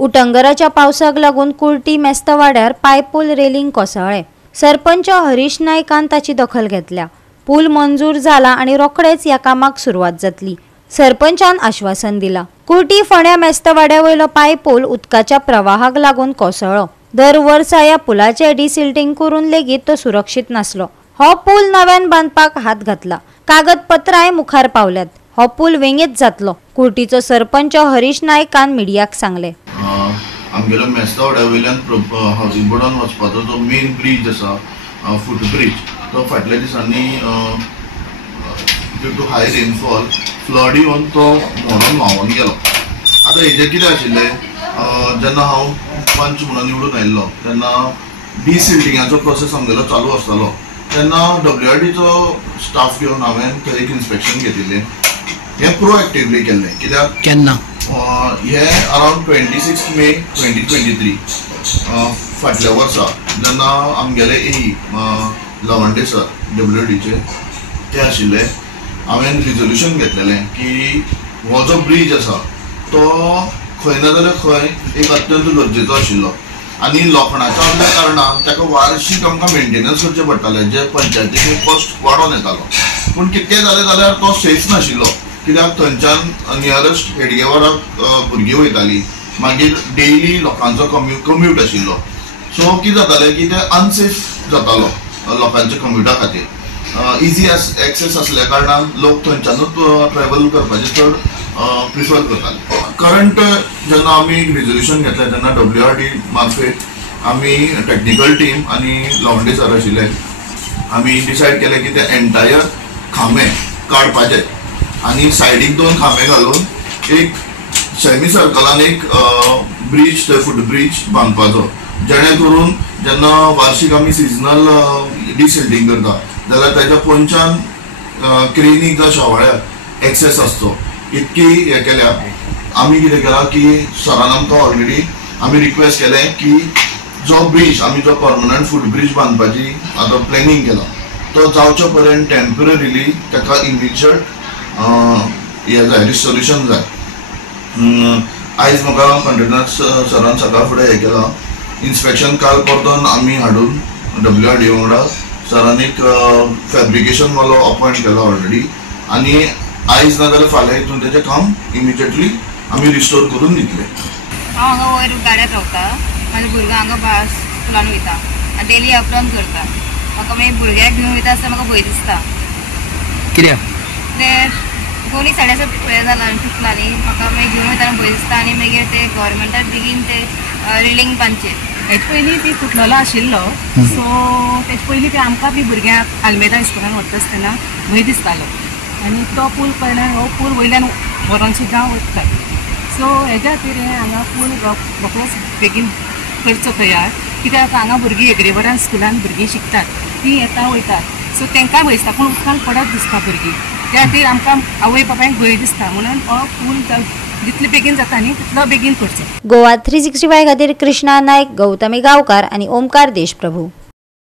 उटंगराच्या पावसाक लागून कुर्टी मेस्त वाड्यार पायपूल रेलिंग कोसळ्ळे। सरपंच हरीश नायकान ताची दखल घेतल्या। पूल मंजूर जाला आणि रोखडेच ह्या कामाक सुरवात जातली। सरपंचान आश्वासन दिला। कुर्टी फोंड्या मेस्त वाड्यावयलो पायपूल उदकाच्या प्रवाहाक लागून कोसळ्ळो। दर वर्सा ह्या पुलाचे डिसिल्टिंग करून लेगीत तो सुरक्षित नासलो। हो पूल नव्यान बांधपाक हात घातला। कागदपत्राय मुखार पावल्यात। हो पूल वेंगीत जातलो। कुर्टीचो सरपंच हरीश नायकान मिडियाक सांगले। आमगेलो मेस्ता वाड्यावयल्यान हावसिंग बोर्डान वचपाचो जो मेन ब्रिज आसा, फूट ब्रिज, तो फाटल्या दिसांनी due to high rainfall flood येवन तो मोडून व्हांवून गेलो। आतां हेजें कितें आशिल्लें, जेन्ना हांव पंच म्हणून निवडून आयिल्लो तेन्ना डिसिल्टिंगाचो प्रोसेस आमगेलो चालू आसतालो। तेन्ना WRDचो स्टाफ घेवन हांवें थंय एक इन्स्पेक्शन घेतिल्लें। हें प्रोएक्टिवली केल्लें, कित्याक केन्ना हे अराउंड 26 मे 2023 फाटल्या वर्सा जेन्ना आमगेले AE लवंडे सर WRDचे ते आशिल्ले, हांवें रिजोल्यूशन घेतलेलें की हो जो ब्रिज आसा तो खंय ना जाल्यार खंय एक अत्यंत गरजेचो आशिल्लो आनी लोखणाच्या असल्या कारणान ताका वार्षिक आमकां मेंटेनन्स करचें पडटालें, जे पंचायतीक एक कॉस्ट वाडोवन येतालो। पूण कितकें जालें जाल्यार तो सेफ नाशिल्लो, कित्याक थंयच्यान नियरस्ट हेडगेवाराक भुरगीं वयतालीं, मागीर डेली लोकांचो कम्यूट आशिल्लो। सो कितें जातालें की ते अनसेफ जातालो लोकांच्या कम्यूटा खातीर। इजी एक्सेस असल्या कारणान लोक थंयच्यानूच ट्रॅव्हल करपाचें चड प्रिफर करताले। करंट जेन्ना आमी रिजोल्यूशन घेतलें तेन्ना WRD मार्फत आमी टेक्निकल टीम आनी लवंडे सर आशिल्ले, आमी डिसायड केलें की ते एंटायर खांबे काडपाचे आनी सायडीक 2 खांबे घालून एक सेमी सर्कलान एक ब्रिज, फूट ब्रिज बांदपाचो, जेणे करून जेन्ना वार्षिक आमी सिजनल डिसिल्टिंग करता जाल्यार ताच्या पोंच्यान क्रेनीक जावं शेवाळ्याक एक्सेस आसचो। इतकी हे केल्या आमी कितें केलां की सरान आमकां ऑलरेडी आमी रिक्वेस्ट केलें की जो ब्रिज आमी जो परमनंट फूट ब्रिज बांदपाची आतां प्लॅनिंग केला तो जावचे पर्यंत टेम्पररीली ताका इमिजिएट हे जाय, रिसोल्यूशन जाय। आयज म्हाका कंट्रोलर सरान सकाळ फुडें हे केलां, इन्स्पेक्शन काल परतून आमी हाडून WRD वांगडा सरान एक फॅब्रिकेशन वालो अपॉइंट केला ऑलरेडी, आनी आयज ना जाल्यार फाल्यां हितून तेजें काम इमिजिएटली आमी रिस्टोर करून दितले। हांव हांगा वयर गाड्याक रावता, म्हाजे भुरगो हांगा भास स्कुलान वयता आनी डेली अप डावन करता। म्हाका मागीर भुरग्याक घेवन वयता आसतना म्हाका भंय दिसता, कित्याक ते दोनी सायडीचो हे जाला टुटला न्ही, म्हाका मागीर घेवन वयताना भंय दिसता आनी मागीर ते गव्हर्मेंटान बेगीन ते रेलिंग बांदचे। हेजे पयलीं ती तुटलेलो आशिल्लो, सो तेजे पयलीं ते आमकां बी भुरग्यांक आल्मेदा स्कुलान वता आसतना भंय दिसतालो आनी तो पूल पळयल्यार हो पूल वयल्यान व्हरोन सुद्दां वतात। सो हेज्या खातीर हांगा पूल रोखडोच बेगीन करचो तयार, कित्याक हांगा भुरगीं एग्रेवरान स्कुलान भुरगीं शिकतात, तीं येता वयतात, सो तांकांय भंय दिसता, पूण उदकान पडत दिसता भुरगीं, त्या खातीर आमकां आवय बापायक भंय दिसता, म्हणून हो पूल जितले बेगीन जाता न्ही तितलो बेगीन करचो। गोवा 365 खातीर कृष्णा नायक, गौतमी गांवकार आनी ओमकार देशप्रभू।